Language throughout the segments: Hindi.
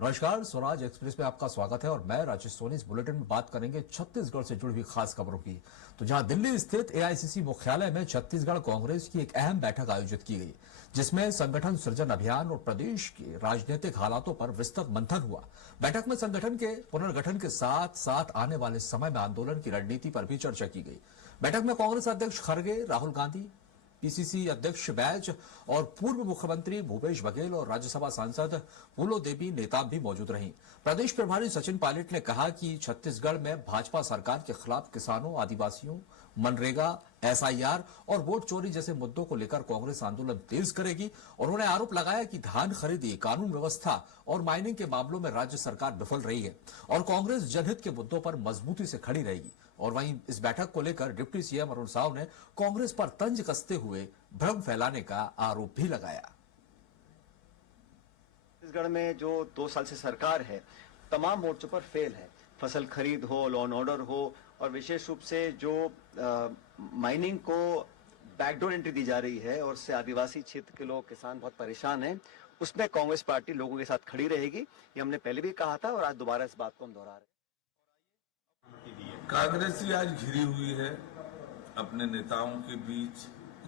नमस्कार, स्वराज एक्सप्रेस में आपका स्वागत है और मैं राजेश सोनी। इस बुलेटिन में बात करेंगे छत्तीसगढ़ से जुड़ी हुई खास खबरों की। तो जहां दिल्ली स्थित एआईसीसी मुख्यालय में छत्तीसगढ़ कांग्रेस की एक अहम बैठक आयोजित की गई, जिसमें संगठन सृजन अभियान और प्रदेश के राजनीतिक हालातों पर विस्तृत मंथन हुआ। बैठक में संगठन के पुनर्गठन के साथ साथ आने वाले समय में आंदोलन की रणनीति पर भी चर्चा की गई। बैठक में कांग्रेस अध्यक्ष खड़गे, राहुल गांधी, पीसीसी अध्यक्ष बैच और पूर्व मुख्यमंत्री भूपेश बघेल और राज्यसभा सांसद फूलो देवी नेता भी मौजूद रहीं। प्रदेश प्रभारी सचिन पायलट ने कहा कि छत्तीसगढ़ में भाजपा सरकार के खिलाफ किसानों, आदिवासियों, मनरेगा, एसआईआर और वोट चोरी जैसे मुद्दों को लेकर कांग्रेस आंदोलन तेज करेगी। उन्होंने आरोप लगाया कि धान खरीदी, कानून व्यवस्था और माइनिंग के मामलों में राज्य सरकार विफल रही है और कांग्रेस जनहित के मुद्दों पर मजबूती से खड़ी रहेगी। और वहीं इस बैठक को लेकर डिप्टी सीएम अरुण साव ने कांग्रेस पर तंज कसते हुए भ्रम फैलाने का आरोप भी लगाया। छत्तीसगढ़ में जो 2 साल से सरकार है, तमाम मोर्चों पर फेल है। फसल खरीद हो, लॉ एंड ऑर्डर हो, और विशेष रूप से जो माइनिंग को बैकडोर एंट्री दी जा रही है और उससे आदिवासी क्षेत्र के लोग, किसान बहुत परेशान हैं। उसमें कांग्रेस पार्टी लोगों के साथ खड़ी रहेगी। ये हमने पहले भी कहा था और आज दोबारा इस बात को हम दोहरा रहे हैं। कांग्रेस ही आज घिरी हुई है अपने नेताओं के बीच।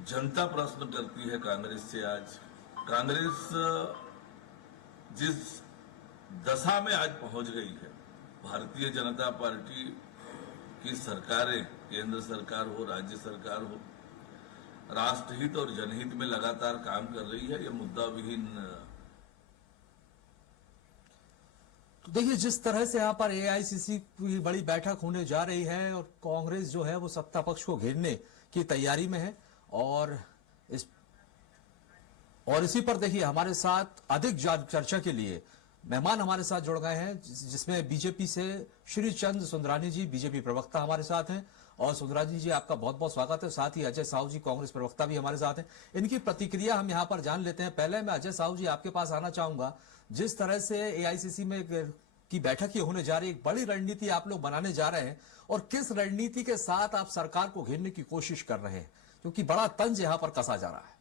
जनता प्रश्न करती है कांग्रेस से। आज कांग्रेस जिस दशा में आज पहुंच गई है, भारतीय जनता पार्टी की सरकारें, केंद्र सरकार हो, राज्य सरकार हो, राष्ट्रहित और जनहित में लगातार काम कर रही है। यह मुद्दा विहीन। तो देखिए, जिस तरह से यहां पर एआईसीसी की बड़ी बैठक होने जा रही है और कांग्रेस जो है वो सत्ता पक्ष को घेरने की तैयारी में है और इसी पर देखिए हमारे साथ अधिक चर्चा के लिए मेहमान हमारे साथ जुड़ गए हैं, जिसमें बीजेपी से श्री चंद सुंदरानी जी, बीजेपी प्रवक्ता हमारे साथ हैं। और सुंदरानी जी, आपका बहुत बहुत स्वागत है। साथ ही अजय साहू जी, कांग्रेस प्रवक्ता भी हमारे साथ हैं। इनकी प्रतिक्रिया हम यहां पर जान लेते हैं। पहले मैं अजय साहू जी आपके पास आना चाहूंगा। जिस तरह से एआईसीसी में की बैठक ये होने जा रही है, एक बड़ी रणनीति आप लोग बनाने जा रहे हैं और किस रणनीति के साथ आप सरकार को घेरने की कोशिश कर रहे हैं, क्योंकि बड़ा तंज यहां पर कसा जा रहा है।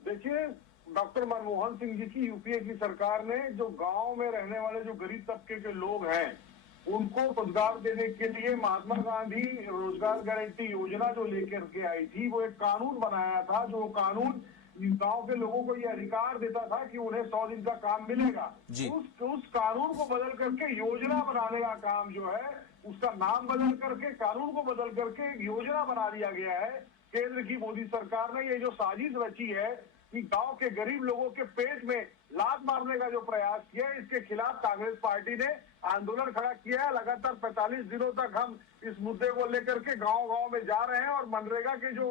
देखिए, डॉक्टर मनमोहन सिंह जी की यूपीए की सरकार ने जो गांव में रहने वाले जो गरीब तबके के लोग हैं, उनको रोजगार देने के लिए महात्मा गांधी रोजगार गारंटी योजना जो लेकर के आई थी, वो एक कानून बनाया था। जो कानून गांव के लोगों को ये अधिकार देता था कि उन्हें 100 दिन का काम मिलेगा। उस कानून को बदल करके योजना बनाने का काम जो है, उसका नाम बदल करके, कानून को बदल करके योजना बना दिया गया है। केंद्र की मोदी सरकार ने ये जो साजिश रची है कि गांव के गरीब लोगों के पेट में लात मारने का जो प्रयास किया है, इसके खिलाफ कांग्रेस पार्टी ने आंदोलन खड़ा किया है। लगातार 45 दिनों तक हम इस मुद्दे को लेकर के गांव-गांव में जा रहे हैं और मनरेगा के जो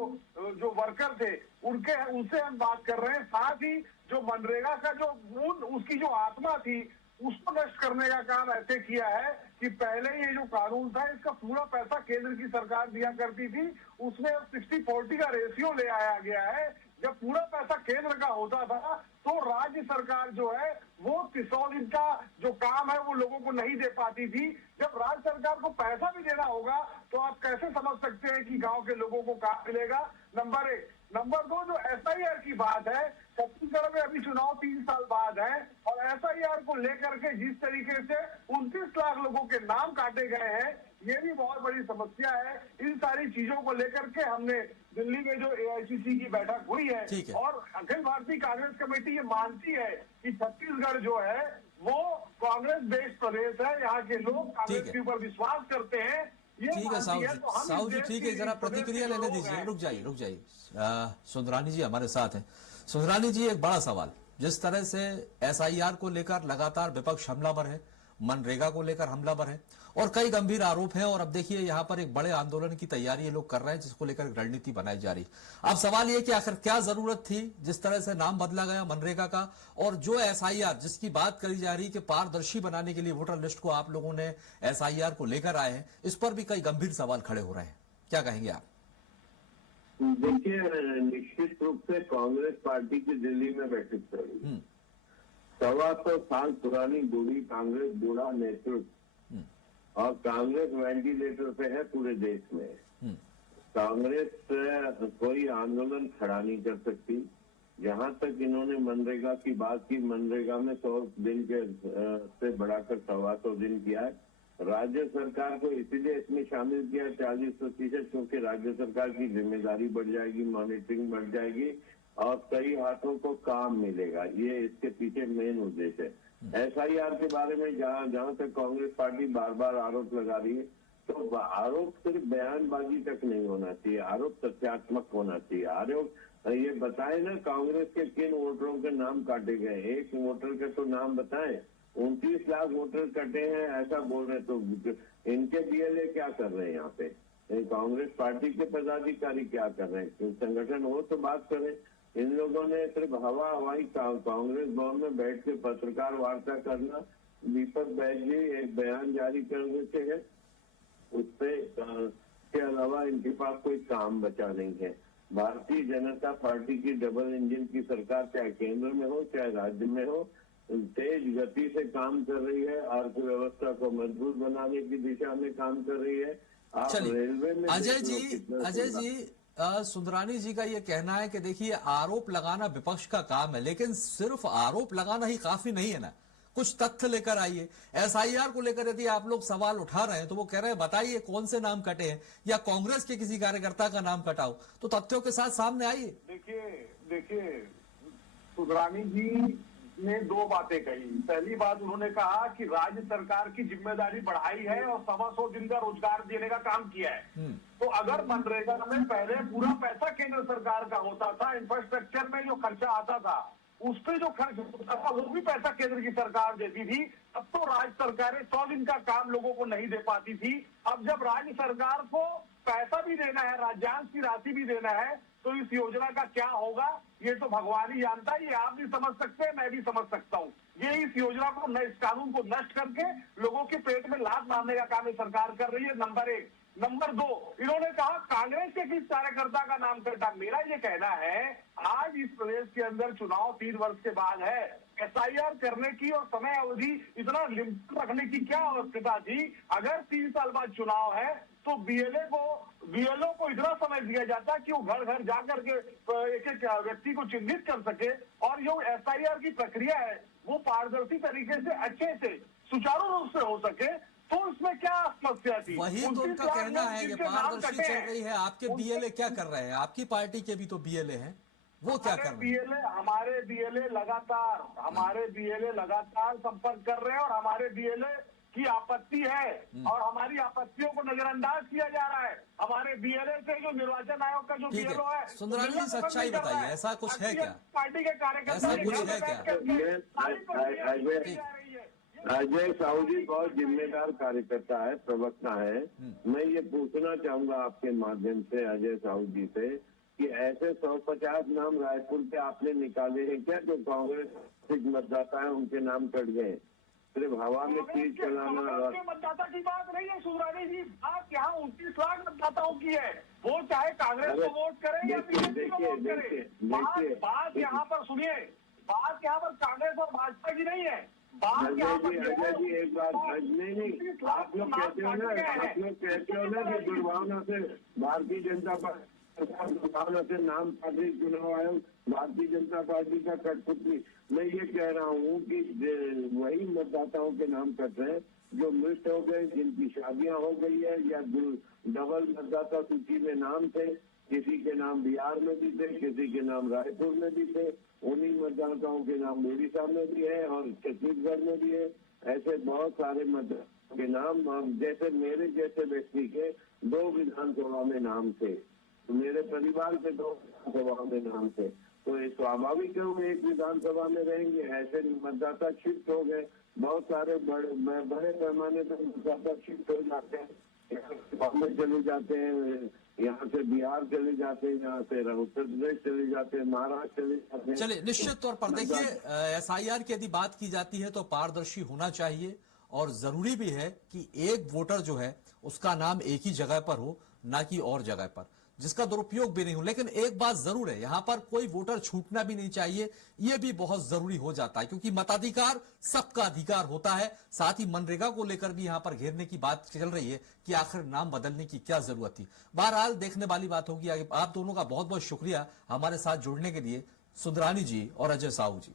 वर्कर थे, उनसे हम बात कर रहे हैं। साथ ही जो मनरेगा का जो मूल, उसकी जो आत्मा थी, उसको नष्ट करने का काम ऐसे किया है कि पहले ये जो कानून था, इसका पूरा पैसा केंद्र की सरकार दिया करती थी, उसमें 60-40 का रेशियो ले आया गया है। जब पूरा पैसा केंद्र का होता था तो राज्य सरकार जो है वो 100 दिन का जो काम है वो लोगों को नहीं दे पाती थी। जब राज्य सरकार को पैसा भी देना होगा तो आप कैसे समझ सकते हैं कि गांव के लोगों को काम मिलेगा? नंबर 1। नंबर 2, जो एसआईआर की बात है, छत्तीसगढ़ में अभी चुनाव 3 साल बाद है और एसआईआर को लेकर के जिस तरीके से 29 लाख लोगों के नाम काटे गए हैं, ये भी बहुत बड़ी समस्या है। इन सारी चीजों को लेकर के हमने दिल्ली में जो एआईसीसी की बैठक हुई है और अखिल भारतीय कांग्रेस कमेटी ये मानती है कि छत्तीसगढ़ जो है वो कांग्रेस बेस्ड प्रदेश है। यहाँ के लोग कांग्रेस के ऊपर विश्वास करते हैं। ठीक है साहू जी, ठीक है, जरा प्रतिक्रिया लेने दीजिए। रुक जाइए। सुंदरानी जी हमारे साथ हैं। सुंदरानी जी, एक बड़ा सवाल, जिस तरह से एसआईआर को लेकर लगातार विपक्ष हमलावर है, मनरेगा को लेकर हमलावर है और कई गंभीर आरोप हैं, और अब देखिए यहां पर एक बड़े आंदोलन की तैयारी ये लोग कर रहे हैं, जिसको लेकर एक रणनीति बनाई जा रही। अब सवाल ये कि आखिर क्या जरूरत थी, जिस तरह से नाम बदला गया मनरेगा का, और जो एसआईआर जिसकी बात करी जा रही कि पारदर्शी बनाने के लिए वोटर लिस्ट को आप लोगों ने एसआईआर को लेकर आए हैं, इस पर भी कई गंभीर सवाल खड़े हो रहे हैं। क्या कहेंगे आप? देखिए, निश्चित रूप से कांग्रेस पार्टी की दिल्ली में बैठक चली। 125 साल पुरानी बूढ़ी कांग्रेस, बूढ़ा नेतृत्व, और कांग्रेस वेंटिलेटर पे है पूरे देश में। कांग्रेस कोई आंदोलन खड़ा नहीं कर सकती। जहां तक इन्होंने मनरेगा की बात की, मनरेगा में 100 दिन के से बढ़ाकर 125 दिन किया है। राज्य सरकार को इसीलिए इसमें शामिल किया 40%, क्योंकि राज्य सरकार की जिम्मेदारी बढ़ जाएगी, मॉनिटरिंग बढ़ जाएगी और कई हाथों को काम मिलेगा। ये इसके पीछे मेन उद्देश्य है। SIR के बारे में जहां तक कांग्रेस पार्टी बार बार आरोप लगा रही है, तो आरोप सिर्फ बयानबाजी तक नहीं होना चाहिए, आरोप तथ्यात्मक होना चाहिए। आरोप ये बताए ना कांग्रेस के किन वोटरों के नाम काटे गए, एक वोटर के तो नाम बताएं। 29 लाख वोटर कटे हैं ऐसा बोल रहे, तो इनके BLA क्या कर रहे हैं यहाँ पे? कांग्रेस पार्टी के पदाधिकारी क्या कर रहे हैं? संगठन हो तो बात करें। इन लोगों ने सिर्फ हवाई कांग्रेस भवन में बैठ के पत्रकार वार्ता करना। दीपक बैज जी एक बयान जारी कर देते हैं, उससे के अलावा इनके पास कोई काम बचा नहीं है। भारतीय जनता पार्टी की डबल इंजन की सरकार चाहे केंद्र में हो चाहे राज्य में हो, तेज गति से काम कर रही है, अर्थव्यवस्था को मजबूत बनाने की दिशा में काम कर रही है। आप रेलवे में अजय जी सुंदरानी जी का ये कहना है कि देखिए आरोप लगाना विपक्ष का काम है, लेकिन सिर्फ आरोप लगाना ही काफी नहीं है ना, कुछ तथ्य लेकर आइए। SIR को लेकर यदि आप लोग सवाल उठा रहे हैं तो वो कह रहे हैं बताइए कौन से नाम कटे हैं, या कांग्रेस के किसी कार्यकर्ता का नाम कटाओ, तो तथ्यों के साथ सामने आइए। देखिए सुंदरानी जी ने दो बातें कही। पहली बात उन्होंने कहा कि राज्य सरकार की जिम्मेदारी बढ़ाई है और 125 दिन का रोजगार देने का काम किया है। तो अगर मनरेगा में पहले पूरा पैसा केंद्र सरकार का होता था, इंफ्रास्ट्रक्चर में जो खर्चा आता था उस पे जो खर्च होता था वो भी पैसा केंद्र की सरकार देती थी। अब तो राज्य सरकारें 100 दिन का काम लोगों को नहीं दे पाती थी। अब जब राज्य सरकार को पैसा भी देना है, राज्यांश की राशि भी देना है, तो इस योजना का क्या होगा ये तो भगवान ही जानता है। ये आप भी समझ सकते हैं, मैं भी समझ सकता हूँ। ये इस योजना को, इस कानून को नष्ट करके लोगों के पेट में लात मारने का काम ये सरकार कर रही है, नंबर 1। नंबर 2, इन्होंने कहा कांग्रेस के किस कार्यकर्ता का नाम कटा। मेरा ये कहना है आज इस प्रदेश के अंदर चुनाव 3 वर्ष के बाद है। SIR करने की और समय अवधि इतना लिमिट रखने की क्या आवश्यकता थी? अगर 3 साल बाद चुनाव है तो BLO को इतना समय दिया जाता कि वो घर घर जाकर के एक एक व्यक्ति को चिन्हित कर सके और जो SIR की प्रक्रिया है वो पारदर्शी तरीके से अच्छे से सुचारू रूप से हो सके। तो इसमें क्या समस्या थी? वही तो उनका कहना है कि पारदर्शी चल रही है। आपके BLA क्या कर रहे हैं? आपकी पार्टी के भी तो BLA हैं, वो क्या कर रहे हैं? हमारे BLA लगातार संपर्क कर रहे हैं और हमारे BLA की आपत्ति है और हमारी आपत्तियों को नजरअंदाज किया जा रहा है। हमारे BLA से जो निर्वाचन आयोग का जो BLO है, सुंदरानी जी सच्चाई बताइए, ऐसा कुछ है क्या? पार्टी के कार्यकर्ता ऐसा कुछ है क्या? अजय साहू जी बहुत जिम्मेदार कार्यकर्ता है, प्रवक्ता है। मैं ये पूछना चाहूंगा आपके माध्यम से अजय साहू जी से कि ऐसे 150 नाम रायपुर के आपने निकाले हैं क्या जो कांग्रेस मतदाता है उनके नाम कट गए? सिर्फ हवा में तीर चलाना। मतदाता की बात नहीं है सुंदरानी जी, बात यहाँ 29 लाख मतदाताओं की है। वो चाहे कांग्रेस को वोट करें या BJP को वोट करें। बात यहाँ पर सुनिए, बात यहाँ पर कांग्रेस और भाजपा की नहीं है। अजय जी एक बात नहीं, आप लोग कहते हो ना कि दुर्भावना से भारतीय जनता पार्टी दुर्भावना से नाम पार्टी चुनाव आयोग भारतीय जनता पार्टी का कठपुतली। मैं ये कह रहा हूँ कि वही मतदाताओं के नाम कट रहे हैं जो मृत हो गए, जिनकी शादियां हो गई है या डबल मतदाता सूची में नाम थे। किसी के नाम बिहार में भी थे, किसी के नाम रायपुर में भी थे। उन्हीं मतदाताओं के नाम ओडिशा में भी है और छत्तीसगढ़ में भी है। ऐसे बहुत सारे मतदाताओं के नाम, जैसे मेरे जैसे व्यक्ति के 2 विधानसभा में नाम थे, तो मेरे परिवार के 2 विधानसभा में नाम थे, तो ये स्वाभाविक है वो एक विधानसभा में रहेंगे। ऐसे मतदाता शिफ्ट हो गए, बहुत सारे बड़े पैमाने पर मतदाता शिफ्ट हो जाते हैं, बॉम्बे चले जाते हैं, यहाँ से बिहार चले जाते हैं, यहाँ से उत्तर प्रदेश चले जाते हैं, महाराष्ट्र चले जाते हैं। चलिए, निश्चित तौर पर देखिए SIR की यदि बात की जाती है तो पारदर्शी होना चाहिए और जरूरी भी है कि एक वोटर जो है उसका नाम एक ही जगह पर हो, ना कि और जगह पर, जिसका दुरुपयोग भी नहीं हो। लेकिन एक बात जरूर है, यहां पर कोई वोटर छूटना भी नहीं चाहिए, यह भी बहुत जरूरी हो जाता है, क्योंकि मताधिकार सबका अधिकार होता है। साथ ही मनरेगा को लेकर भी यहां पर घेरने की बात चल रही है कि आखिर नाम बदलने की क्या जरूरत थी। बहरहाल देखने वाली बात होगी। आप दोनों का बहुत बहुत शुक्रिया हमारे साथ जुड़ने के लिए। सुंदरानी जी और अजय साहू जी।